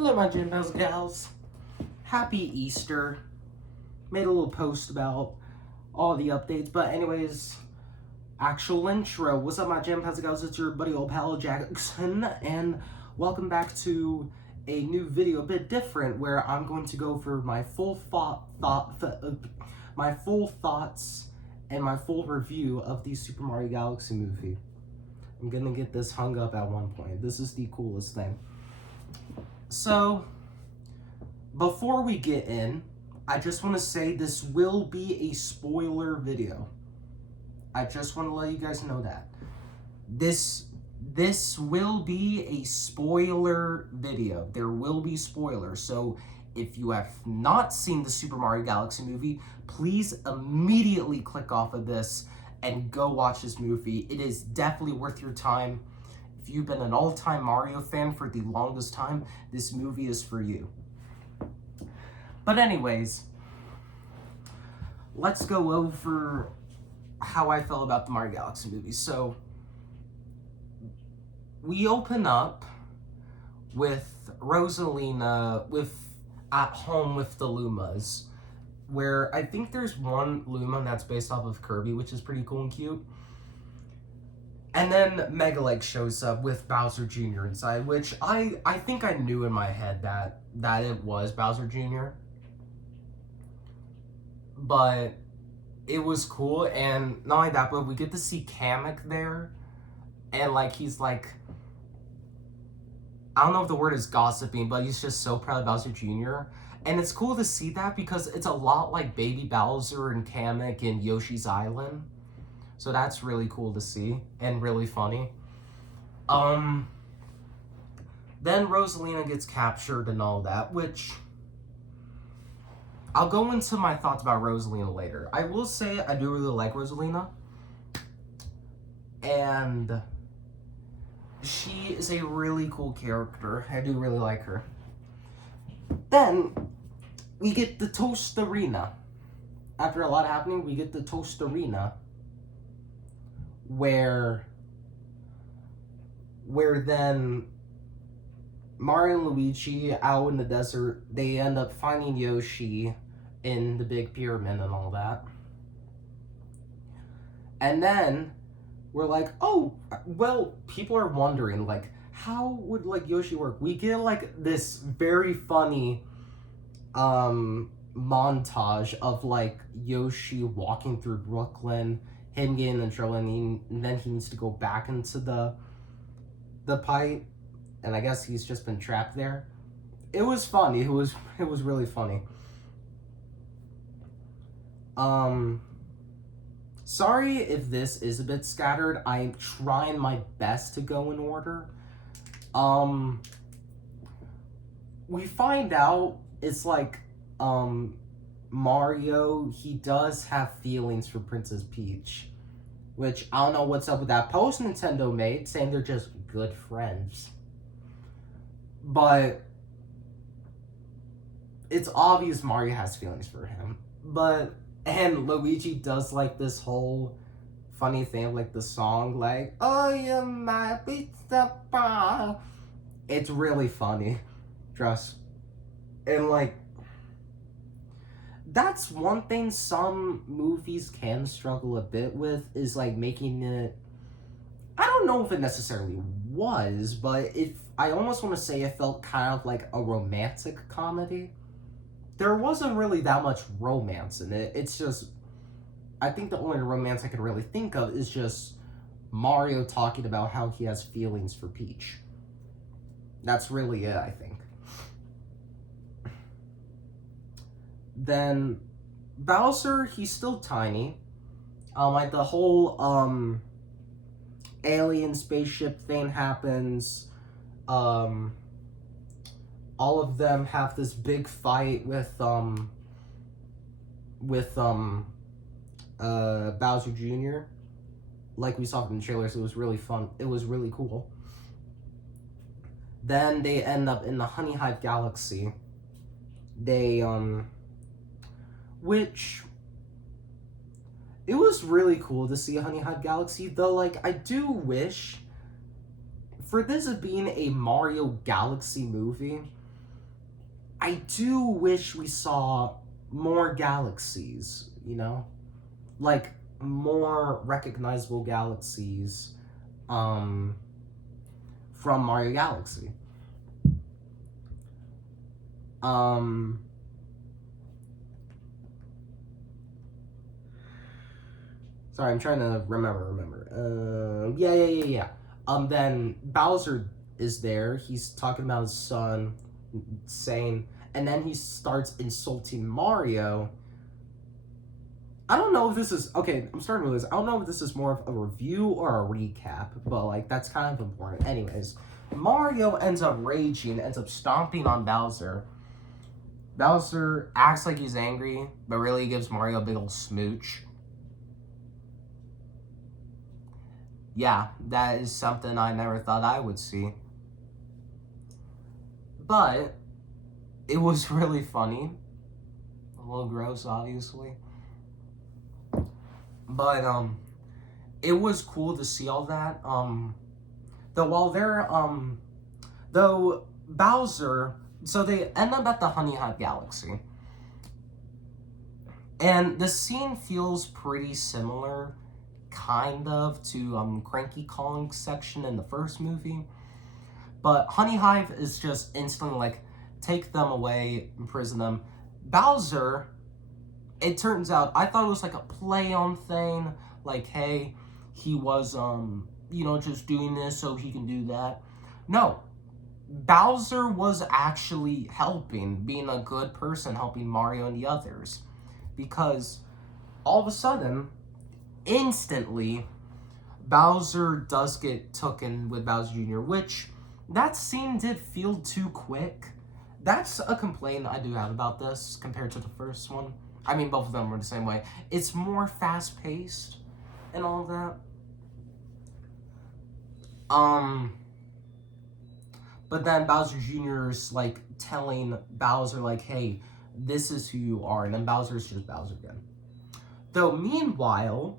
Hello, my gym bells gals. Happy Easter. Made a little post about all the updates, but anyways, actual intro. What's up, my gym bells gals? It's your buddy old pal Jackson, and welcome back to a new video, a bit different, where I'm going to go for my my full thoughts and my full review of the Super Mario Galaxy movie. I'm gonna get this hung up at one point. This is the coolest thing. So, before we get in, I just want to say this will be a spoiler video. I just want to let you guys know that. This will be a spoiler video. There will be spoilers. So, if you have not seen the Super Mario Galaxy movie, please immediately click off of this and go watch this movie. It is definitely worth your time. If you've been an all-time Mario fan for the longest time, this movie is for you. But anyways, let's go over how I felt about the Mario Galaxy movie. So, we open up with Rosalina at home with the Lumas, where I think there's one Luma that's based off of Kirby, which is pretty cool and cute. And then Megaleg shows up with Bowser Jr. inside, which I think I knew in my head that it was Bowser Jr. But it was cool, and not only that, but we get to see Kamek there, and he's I don't know if the word is gossiping, but he's just so proud of Bowser Jr. And it's cool to see that because it's a lot like Baby Bowser and Kamek in Yoshi's Island. So that's really cool to see and really funny. Then Rosalina gets captured and all that, which I'll go into my thoughts about Rosalina later. I will say I do really like Rosalina, and she is a really cool character. I do really like her. Then we get the Toast Arena. After a lot happening, we get the Toast Arena, where then Mario and Luigi out in the desert, they end up finding Yoshi in the big pyramid and all that. And then we're like, oh, well, people are wondering, how would, Yoshi work? We get, this very funny, montage of, Yoshi walking through Brooklyn, him getting in trouble, and then he needs to go back into the pipe, and I guess he's just been trapped there. It was funny. It was really funny. Sorry if this is a bit scattered. I'm trying my best to go in order. We find out it's Mario, he does have feelings for Princess Peach, which I don't know what's up with that post Nintendo made, saying they're just good friends. But it's obvious Mario has feelings for him. And Luigi does this whole funny thing, the song, oh, you're my pizza bar. It's really funny. Trust. And that's one thing some movies can struggle a bit with, is making it, I don't know if it necessarily was, but I almost want to say it felt kind of like a romantic comedy. There wasn't really that much romance in it. It's just, I think the only romance I can really think of is just Mario talking about how he has feelings for Peach. That's really it, I think. Then Bowser, he's still tiny. The whole alien spaceship thing happens. All of them have this big fight with Bowser Jr. Like we saw from the trailers. It was really fun. It was really cool. Then they end up in the Honey Hive Galaxy. They which, it was really cool to see Honey Hive Galaxy, though, I do wish, for this being a Mario Galaxy movie, I do wish we saw more galaxies, you know? Like, more recognizable galaxies from Mario Galaxy. Sorry, I'm trying to remember. Yeah. Then Bowser is there. He's talking about his son, saying, and then he starts insulting Mario. I don't know if this is okay. I'm starting with this. I don't know if this is more of a review or a recap, but like that's kind of important. Anyways, Mario ends up raging, ends up stomping on Bowser. Bowser acts like he's angry, but really gives Mario a big old smooch. Yeah, that is something I never thought I would see. But it was really funny. A little gross, obviously. But it was cool to see all that. Though Bowser, so they end up at the Honey Hive Galaxy. And the scene feels pretty similar, kind of, to Cranky Kong's section in the first movie. But Honey Hive is just instantly like, take them away, imprison them. Bowser, it turns out, I thought it was like a play on thing, like, hey, he was, just doing this so he can do that. No, Bowser was actually helping, being a good person, helping Mario and the others. Because all of a sudden, instantly, Bowser does get taken with Bowser Jr., which that scene did feel too quick. That's a complaint I do have about this compared to the first one. I mean, both of them were the same way. It's more fast-paced and all that. But then Bowser Jr.'s, like, telling Bowser, like, hey, this is who you are. And then Bowser's just Bowser again. Though, meanwhile,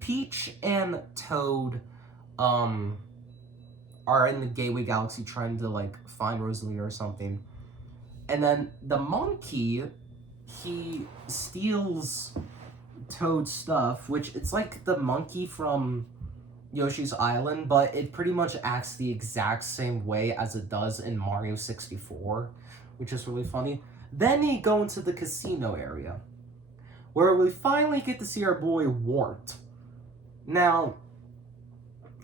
Peach and Toad, are in the Gateway Galaxy trying to, like, find Rosalina or something. And then the monkey, he steals Toad's stuff, which it's like the monkey from Yoshi's Island, but it pretty much acts the exact same way as it does in Mario 64, which is really funny. Then we go into the casino area, where we finally get to see our boy Wart. Now,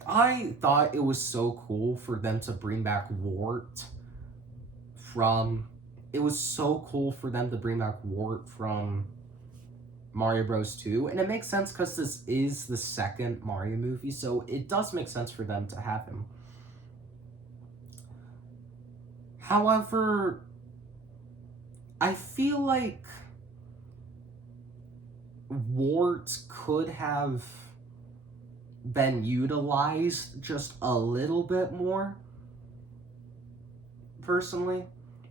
I thought it was so cool for them to bring back Wart from... It was so cool for them to bring back Wart from Mario Bros. 2, and it makes sense because this is the second Mario movie, so it does make sense for them to have him. However, I feel like Wart could have been utilized just a little bit more, personally.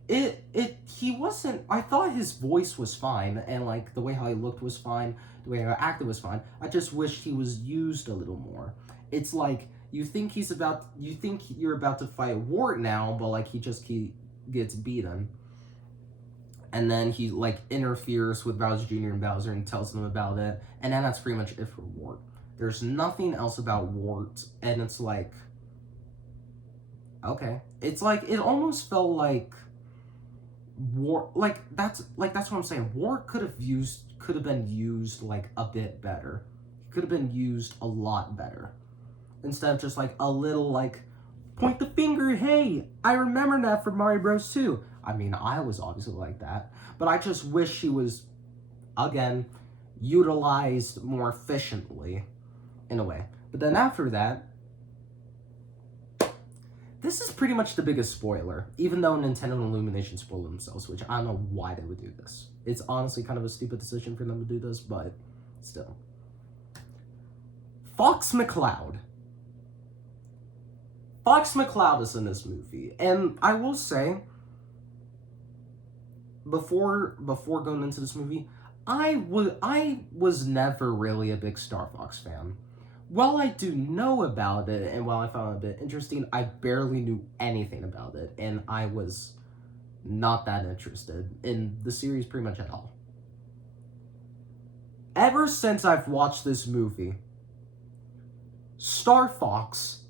He wasn't, I thought his voice was fine, and like the way how he looked was fine, the way how he acted was fine. I just wished he was used a little more. It's like, you think you're about to fight Wart now, but like he gets beaten. And then he like interferes with Bowser Jr. and Bowser and tells them about it, and then that's pretty much it for Wart. There's nothing else about Wart, and it's like, okay. It's like, it almost felt like Wart, that's what I'm saying. Wart could have been used like a bit better. Could have been used a lot better. Instead of just like a little like, point the finger, hey, I remember that from Mario Bros. 2. I mean, I was obviously like that, but I just wish he was, again, utilized more efficiently, in a way. But then after that, this is pretty much the biggest spoiler, even though Nintendo and Illumination spoiled themselves, which I don't know why they would do this. It's honestly kind of a stupid decision for them to do this, but still. Fox McCloud. Fox McCloud is in this movie, and I will say, before going into this movie, I was never really a big Star Fox fan. While I do know about it, and while I found it a bit interesting, I barely knew anything about it, and I was not that interested in the series pretty much at all. Ever since I've watched this movie, Star Fox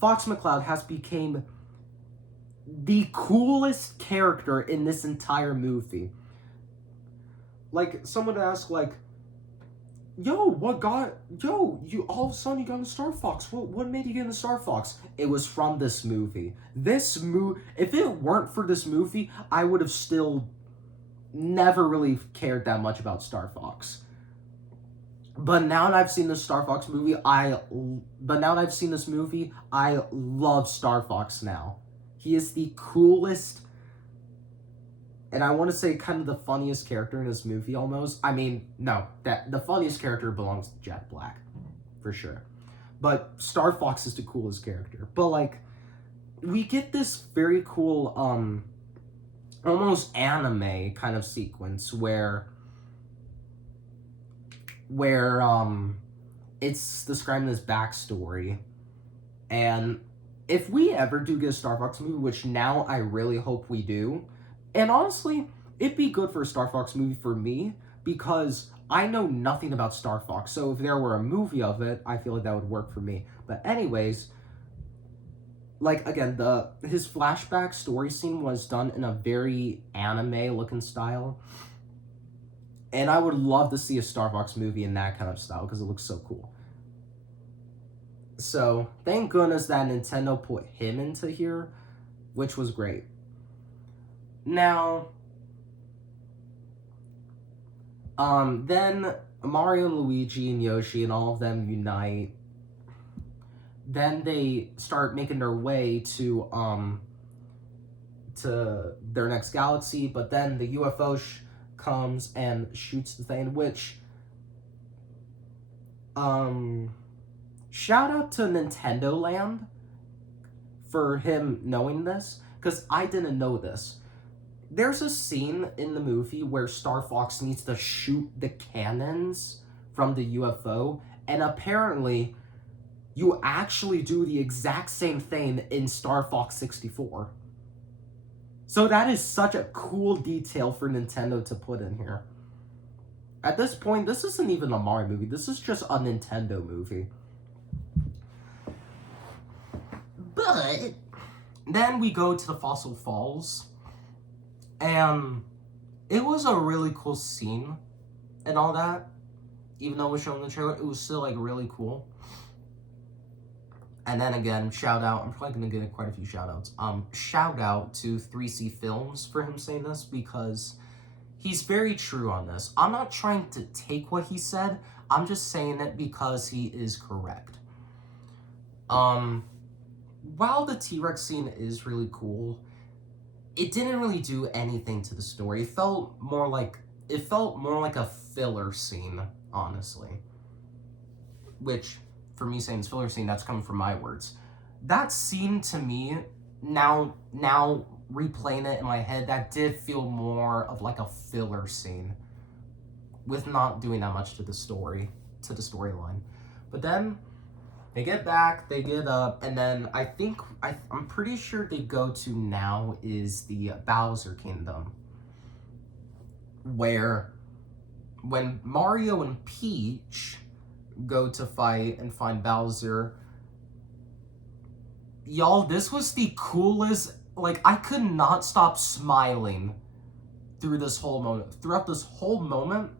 McCloud has become the coolest character in this entire movie. Like, someone asked, like, you all of a sudden you got into Star Fox. What made you get into Star Fox? It was from this movie. If it weren't for this movie, I would have still never really cared that much about Star Fox. But now that I've seen this Star Fox movie, I love Star Fox now. He is the coolest, and I want to say kind of the funniest character in this movie almost. I mean, no, that the funniest character belongs to Jack Black, for sure. But Star Fox is the coolest character. But, like, we get this very cool, almost anime kind of sequence where it's describing his backstory. And if we ever do get a Star Fox movie, which now I really hope we do, and honestly, it'd be good for a Star Fox movie for me, because I know nothing about Star Fox, so if there were a movie of it, I feel like that would work for me. But anyways, like, again, his flashback story scene was done in a very anime-looking style, and I would love to see a Star Fox movie in that kind of style, because it looks so cool. So, thank goodness that Nintendo put him into here, which was great. Now, then Mario and Luigi and Yoshi and all of them unite. Then they start making their way to their next galaxy, but then the UFO comes and shoots the thing, which, shout out to Nintendo Land for him knowing this, because I didn't know this. There's a scene in the movie where Star Fox needs to shoot the cannons from the UFO, and apparently you actually do the exact same thing in Star Fox 64. So that is such a cool detail for Nintendo to put in here. At this point, this isn't even a Mario movie. This is just a Nintendo movie. But then we go to the Fossil Falls, and it was a really cool scene and all that. Even though it was shown in the trailer, it was still, like, really cool. And then again, shout out, I'm probably going to get quite a few shout outs. Shout out to 3C Films for him saying this, because he's very true on this. I'm not trying to take what he said, I'm just saying it because he is correct. While the T-Rex scene is really cool, it didn't really do anything to the story. It felt more like a filler scene, honestly. Which, for me saying it's filler scene, that's coming from my words. That scene to me, now replaying it in my head, that did feel more of like a filler scene, with not doing that much to the storyline. But then they get back, they get up, and then I'm pretty sure they go to now is the Bowser Kingdom, where when Mario and Peach go to fight and find Bowser, y'all, this was the coolest. Like, I could not stop smiling throughout this whole moment,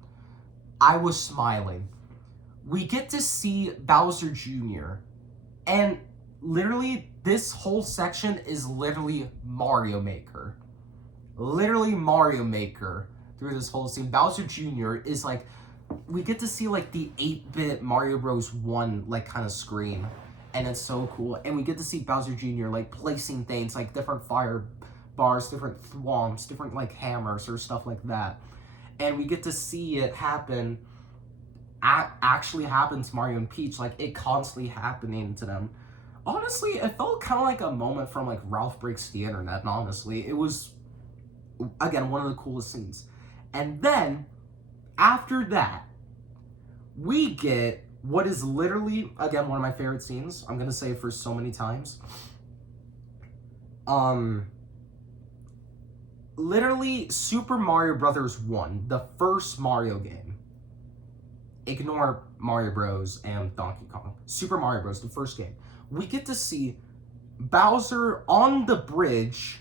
I was smiling. We get to see Bowser Jr., and literally this whole section is literally Mario Maker. Literally Mario Maker through this whole scene. Bowser Jr. is like, we get to see like the 8-bit Mario Bros. 1 like kind of screen, and it's so cool. And we get to see Bowser Jr. like placing things like different fire bars, different thwomps, different like hammers or stuff like that. And we get to see it happen, actually happen to Mario and Peach, like it constantly happening to them. Honestly, it felt kind of like a moment from like Ralph Breaks the Internet, and honestly, it was, again, one of the coolest scenes. And then, after that, we get what is literally, again, one of my favorite scenes. I'm gonna say it for so many times. literally Super Mario Brothers 1, the first Mario game. Ignore Mario Bros. And Donkey Kong. Super Mario Bros., the first game. We get to see Bowser on the bridge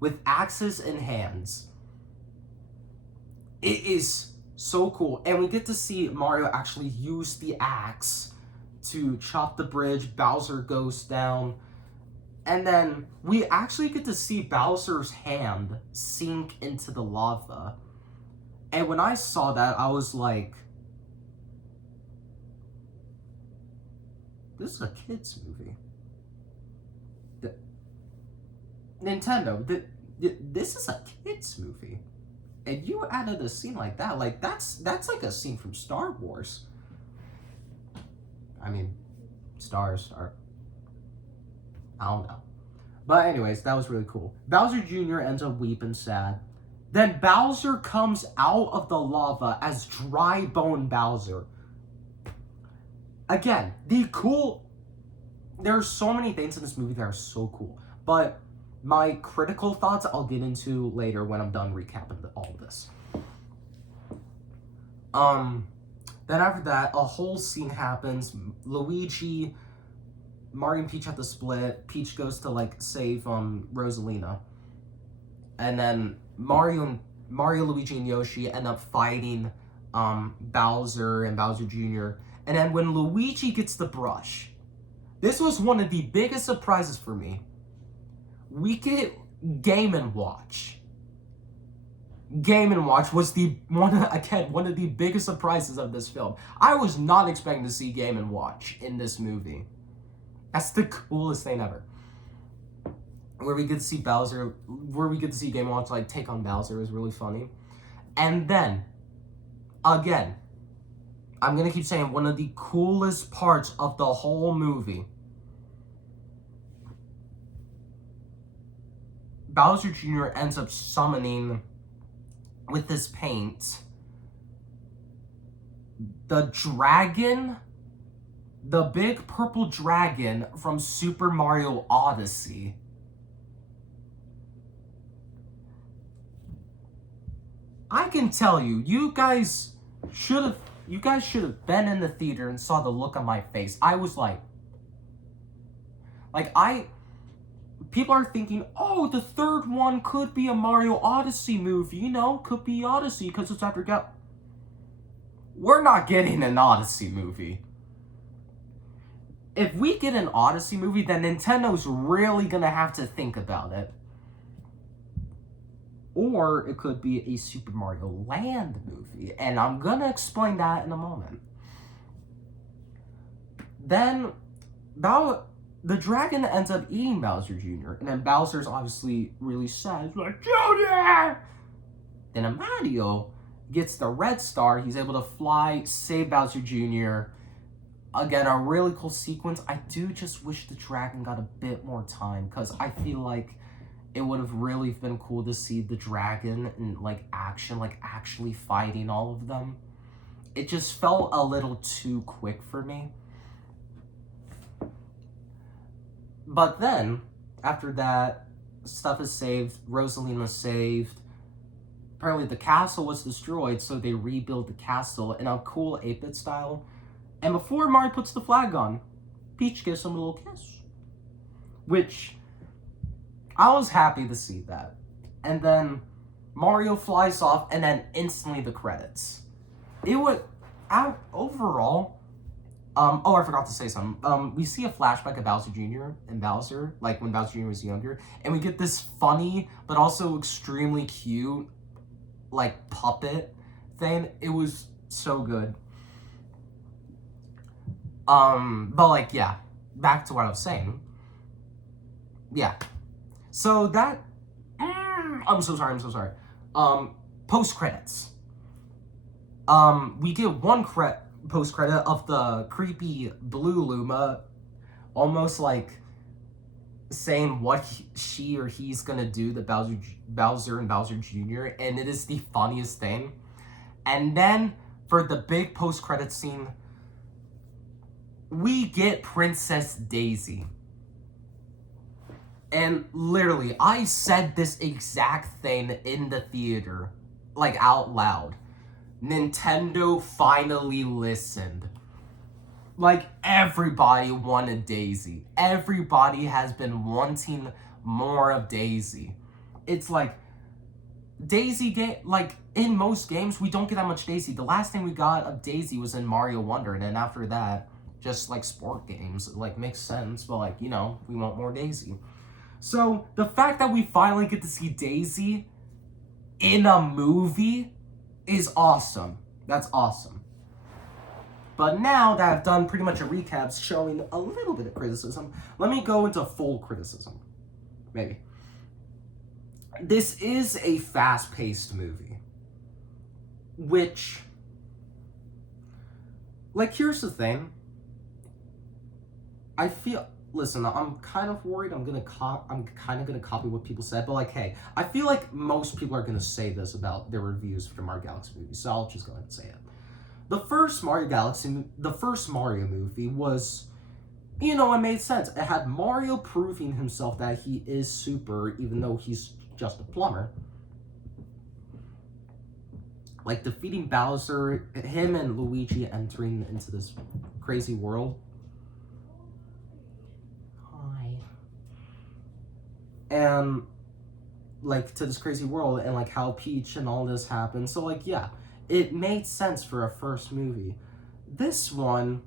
with axes in hands. It is so cool. And we get to see Mario actually use the axe to chop the bridge. Bowser goes down. And then we actually get to see Bowser's hand sink into the lava. And when I saw that, I was like, this is a kid's movie. Nintendo, this is a kid's movie. And you added a scene like that. Like, that's like a scene from Star Wars. I mean, stars are... I don't know. But anyways, that was really cool. Bowser Jr. ends up weeping sad. Then Bowser comes out of the lava as Dry Bone Bowser. Again, there's so many things in this movie that are so cool. But my critical thoughts I'll get into later when I'm done recapping all of this. Then after that, a whole scene happens. Luigi... Mario and Peach have to split. Peach goes to, like, save, Rosalina. And then Mario, Luigi, and Yoshi end up fighting, Bowser and Bowser Jr. And then when Luigi gets the brush, this was one of the biggest surprises for me. We get Game & Watch. Game & Watch was one of the biggest surprises of this film. I was not expecting to see Game & Watch in this movie. That's the coolest thing ever. Where we get to see Game & Watch, like, take on Bowser is really funny. And then, again, I'm gonna keep saying one of the coolest parts of the whole movie. Bowser Jr. ends up summoning, with this paint, the dragon... The big purple dragon from Super Mario Odyssey. I can tell you, you guys should have been in the theater and saw the look on my face. I was like, people are thinking, oh, the third one could be a Mario Odyssey movie, you know, could be Odyssey because it's after We're not getting an Odyssey movie. If we get an Odyssey movie, then Nintendo's really gonna have to think about it. Or it could be a Super Mario Land movie, and I'm gonna explain that in a moment. Then, the dragon ends up eating Bowser Jr., and then Bowser's obviously really sad. He's like, Junior! Then Mario gets the red star, he's able to fly, save Bowser Jr., Again, a really cool sequence. I do just wish the dragon got a bit more time, because I feel like it would have really been cool to see the dragon in, action, actually fighting all of them. It just felt a little too quick for me. But then, after that, stuff is saved, Rosalina's saved. Apparently the castle was destroyed, so they rebuild the castle in a cool 8-bit style. And before Mario puts the flag on, Peach gives him a little kiss. Which, I was happy to see that. And then Mario flies off, and then instantly the credits. It would, overall, I forgot to say something. We see a flashback of Bowser Jr. and Bowser, when Bowser Jr. was younger. And we get this funny, but also extremely cute, puppet thing. It was so good. Yeah, back to what I was saying. Yeah. So that, I'm so sorry. Post-credits. We get one post-credit of the creepy blue Luma, almost saying what she or he's gonna do to Bowser and Bowser Jr., and it is the funniest thing. And then, for the big post-credit scene, we get Princess Daisy. And literally, I said this exact thing in the theater, like out loud. Nintendo finally listened. Like, everybody wanted Daisy. Everybody has been wanting more of Daisy. It's like, Daisy like, in most games, we don't get that much Daisy. The last thing we got of Daisy was in Mario Wonder, and then after that, just, like, sport games. It, like, makes sense, but, like, you know, we want more Daisy. So, the fact that we finally get to see Daisy in a movie is awesome. That's awesome. But now that I've done pretty much a recap showing a little bit of criticism, let me go into full criticism. Maybe. This is a fast-paced movie. Which, like, here's the thing. I feel, listen, I'm kind of worried I'm kind of gonna copy what people said, but like, hey, I feel like most people are gonna say this about their reviews for the Mario Galaxy movie, so I'll just go ahead and say it. The first Mario movie was, you know, it made sense. It had Mario proving himself that he is super, even though he's just a plumber. Like, defeating Bowser, him and Luigi entering into this crazy world. Hi. And, like, to this crazy world, and, like, how Peach and all this happened. So, like, yeah. It made sense for a first movie. This one,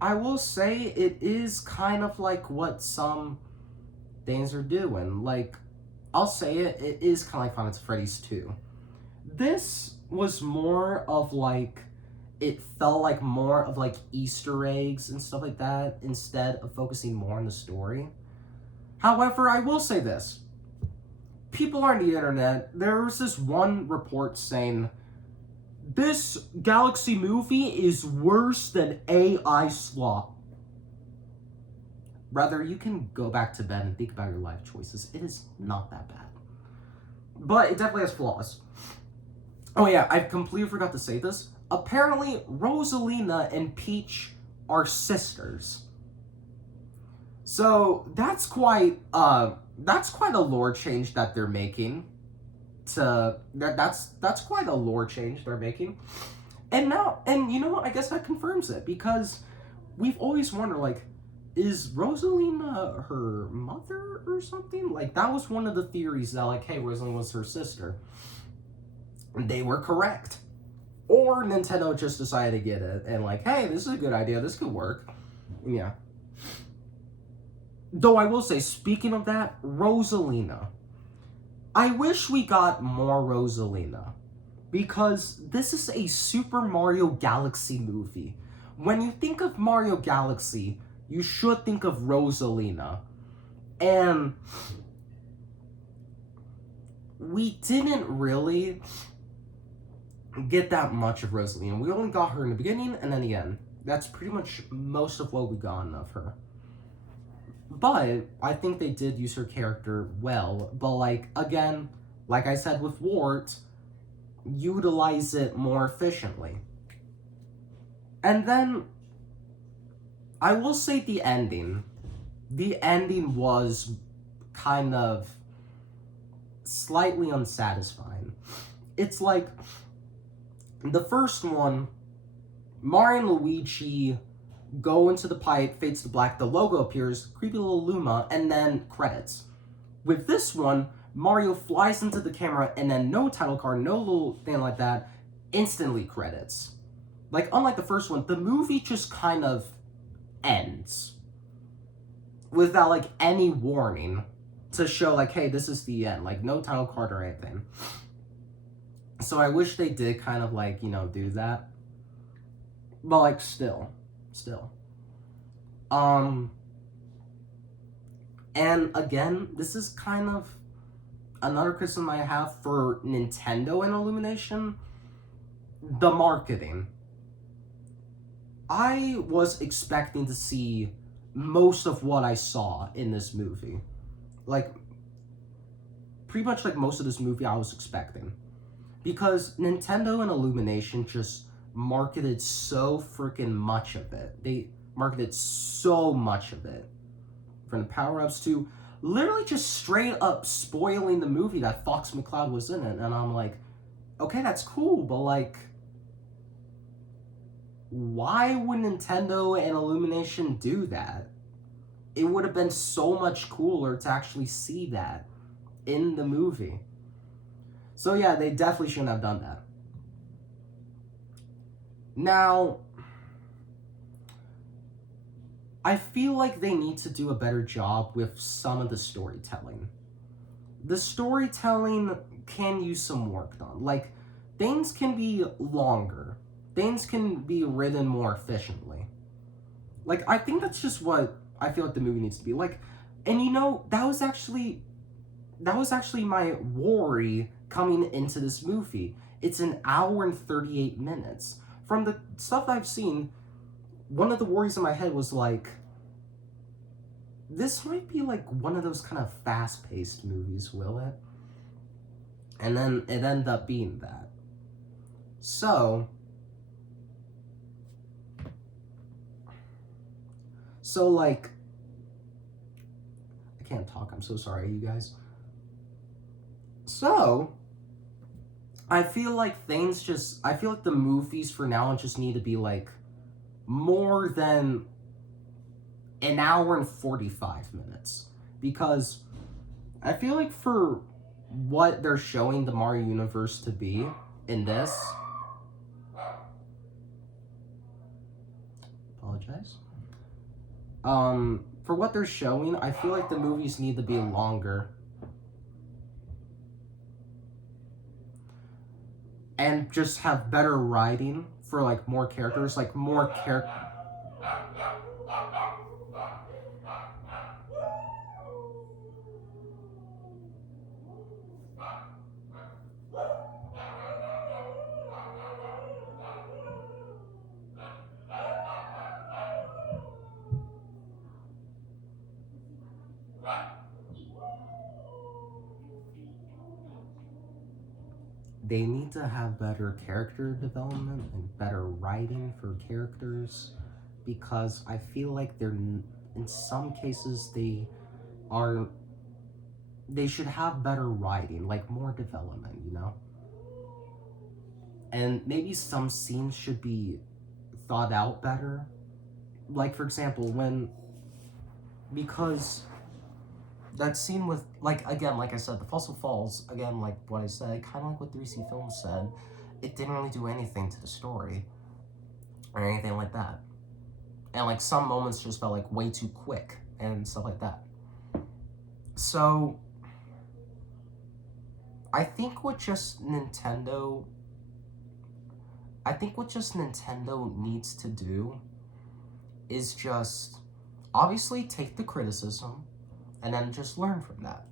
I will say it is kind of like what some things are doing. Like, I'll say it is kind of like Final Fantasy Freddy's 2. This was more of like, it felt like more of like Easter eggs and stuff like that instead of focusing more on the story. However, I will say this. People on the internet, there was this one report saying, this Galaxy movie is worse than AI Slot. Rather, you can go back to bed and think about your life choices. It is not that bad. But it definitely has flaws. Oh yeah, I completely forgot to say this. Apparently, Rosalina and Peach are sisters. So, that's quite a lore change that they're making. That's quite a lore change they're making. And you know what, I guess that confirms it, because we've always wondered, like, is Rosalina her mother or something? Like, that was one of the theories that, like, hey, Rosalina was her sister. And they were correct. Or Nintendo just decided to get it and, like, hey, this is a good idea, this could work. Yeah. Though I will say, speaking of that, Rosalina. I wish we got more Rosalina, because this is a Super Mario Galaxy movie. When you think of Mario Galaxy, you should think of Rosalina. And we didn't really get that much of Rosalina. We only got her in the beginning and then the end. That's pretty much most of what we got of her. But I think they did use her character well. But, like, again, like I said with Wart, utilize it more efficiently. And then, I will say the ending. The ending was kind of slightly unsatisfying. It's like, the first one, Mario and Luigi go into the pipe, fades to black, the logo appears, creepy little Luma, and then credits. With this one, Mario flies into the camera, and then no title card, no little thing like that, instantly credits. Like, unlike the first one, the movie just kind of ends. Without, like, any warning to show, like, hey, this is the end. Like, no title card or anything. So I wish they did kind of, like, you know, do that. But, like, still. And again, this is kind of another criticism I have for Nintendo and Illumination. The marketing. I was expecting to see most of what I saw in this movie. Like, pretty much like most of this movie I was expecting. Because Nintendo and Illumination just marketed so freaking much of it. marketed so much of it. From the power-ups to literally just straight up spoiling the movie that Fox McCloud was in it. And I'm like, okay, that's cool, but like, why would Nintendo and Illumination do that? It would have been so much cooler to actually see that in the movie. So yeah, they definitely shouldn't have done that. Now, I feel like they need to do a better job with some of the storytelling. The storytelling can use some work done. Like, things can be longer. Things can be written more efficiently. Like, I think that's just what I feel like the movie needs to be. Like, and you know, that was actually my worry coming into this movie. It's an hour and 38 minutes. From the stuff I've seen, one of the worries in my head was like, this might be like one of those kind of fast-paced movies, will it? And then it ended up being that. So like, I can't talk, I'm so sorry, you guys. So, I feel like the movies for now just need to be like more than an hour and 45 minutes. Because I feel like for what they're showing the Mario universe to be in this, apologize. For what they're showing, I feel like the movies need to be longer. And just have better writing for, like, more characters, like, more character... They need to have better character development and better writing for characters, because I feel like they're, in some cases, they should have better writing, like more development, you know? And maybe some scenes should be thought out better. Like, for example, because that scene with, like, again, like I said, the Fossil Falls, again, like what I said, kind of like what 3C Films said, it didn't really do anything to the story, or anything like that. And, like, some moments just felt, like, way too quick, and stuff like that. So, I think what just Nintendo needs to do is just, obviously, take the criticism, and then just learn from that.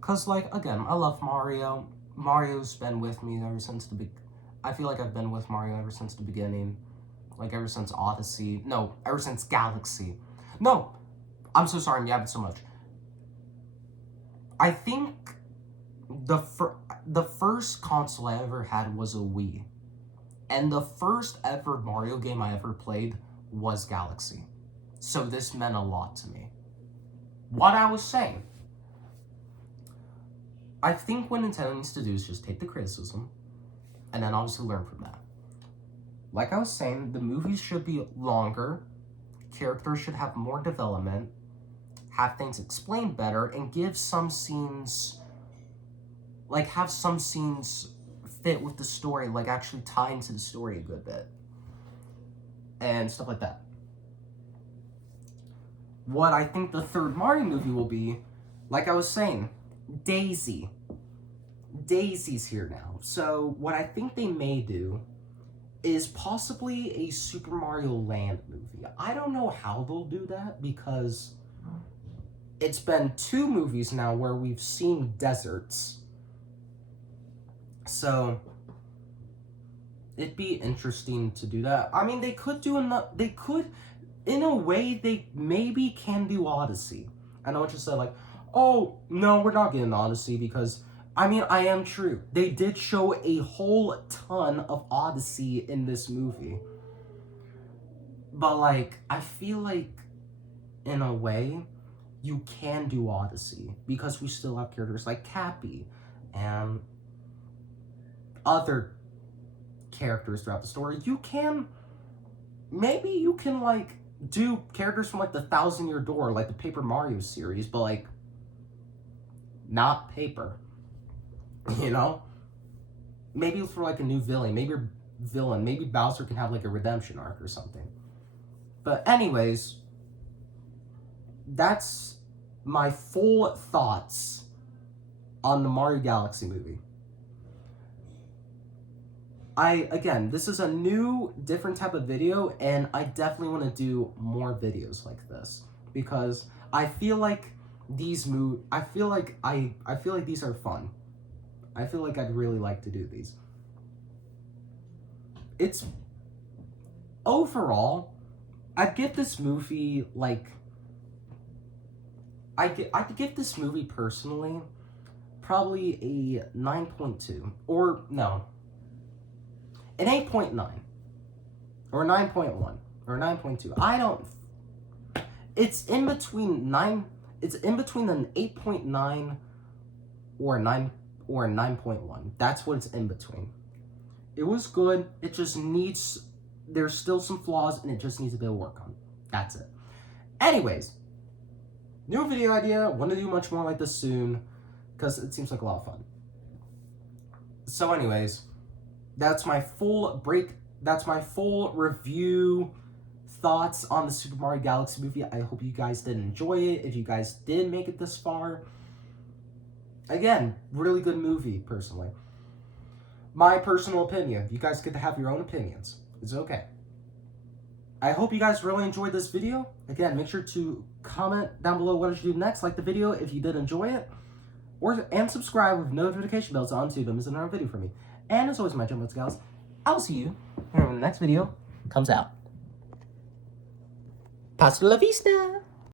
Cause, like, again, I love Mario. Mario's been with me ever since I feel like I've been with Mario ever since the beginning. Like, ever since Odyssey. No, ever since Galaxy. No, I'm so sorry, I'm yapping so much. I think the first console I ever had was a Wii. And the first ever Mario game I ever played was Galaxy. So this meant a lot to me. What I was saying, I think what Nintendo needs to do is just take the criticism and then obviously learn from that. Like I was saying, the movies should be longer, characters should have more development, have things explained better, and give some scenes, like, have some scenes fit with the story, like actually tie into the story a good bit. And stuff like that. What I think the third Mario movie will be, like I was saying, Daisy. Daisy's here now. So what I think they may do is possibly a Super Mario Land movie. I don't know how they'll do that, because it's been 2 movies now where we've seen deserts. So it'd be interesting to do that. I mean, they could, in a way, they maybe can do Odyssey. I know what you said, like, oh, no, we're not getting Odyssey because I mean, I am true. They did show a whole ton of Odyssey in this movie. But, like, I feel like, in a way, you can do Odyssey. Because we still have characters like Cappy and other characters throughout the story. Maybe you can, like, do characters from, like, the Thousand Year Door, like the Paper Mario series, but, like, not paper. You know? Maybe for, like, a new villain. Maybe Bowser can have, like, a redemption arc or something. But anyways, that's my full thoughts on the Mario Galaxy movie. Again, this is a new, different type of video, and I definitely want to do more videos like this because I feel like these I feel like these are fun. I feel like I'd really like to do these. It's overall, I'd give this movie like I'd give this movie personally probably a 9.2 or no. An 8.9 or 9.1 or 9.2. I don't. It's in between 9. It's in between an 8.9 or a 9 or a 9.1. That's what it's in between. It was good. It just needs. There's still some flaws, and it just needs a bit of work on. That's it. Anyways, new video idea. Want to do much more like this soon, because it seems like a lot of fun. So, anyways. That's my full review thoughts on the Super Mario Galaxy movie. I hope you guys did enjoy it. If you guys did make it this far, again, really good movie, personally. My personal opinion. You guys get to have your own opinions. It's okay. I hope you guys really enjoyed this video. Again, make sure to comment down below what I should do next. Like the video if you did enjoy it. And subscribe with notification bells on so you don't miss another video from me. And as always, my Jumbo Gals, I'll see you when the next video comes out. Hasta la vista!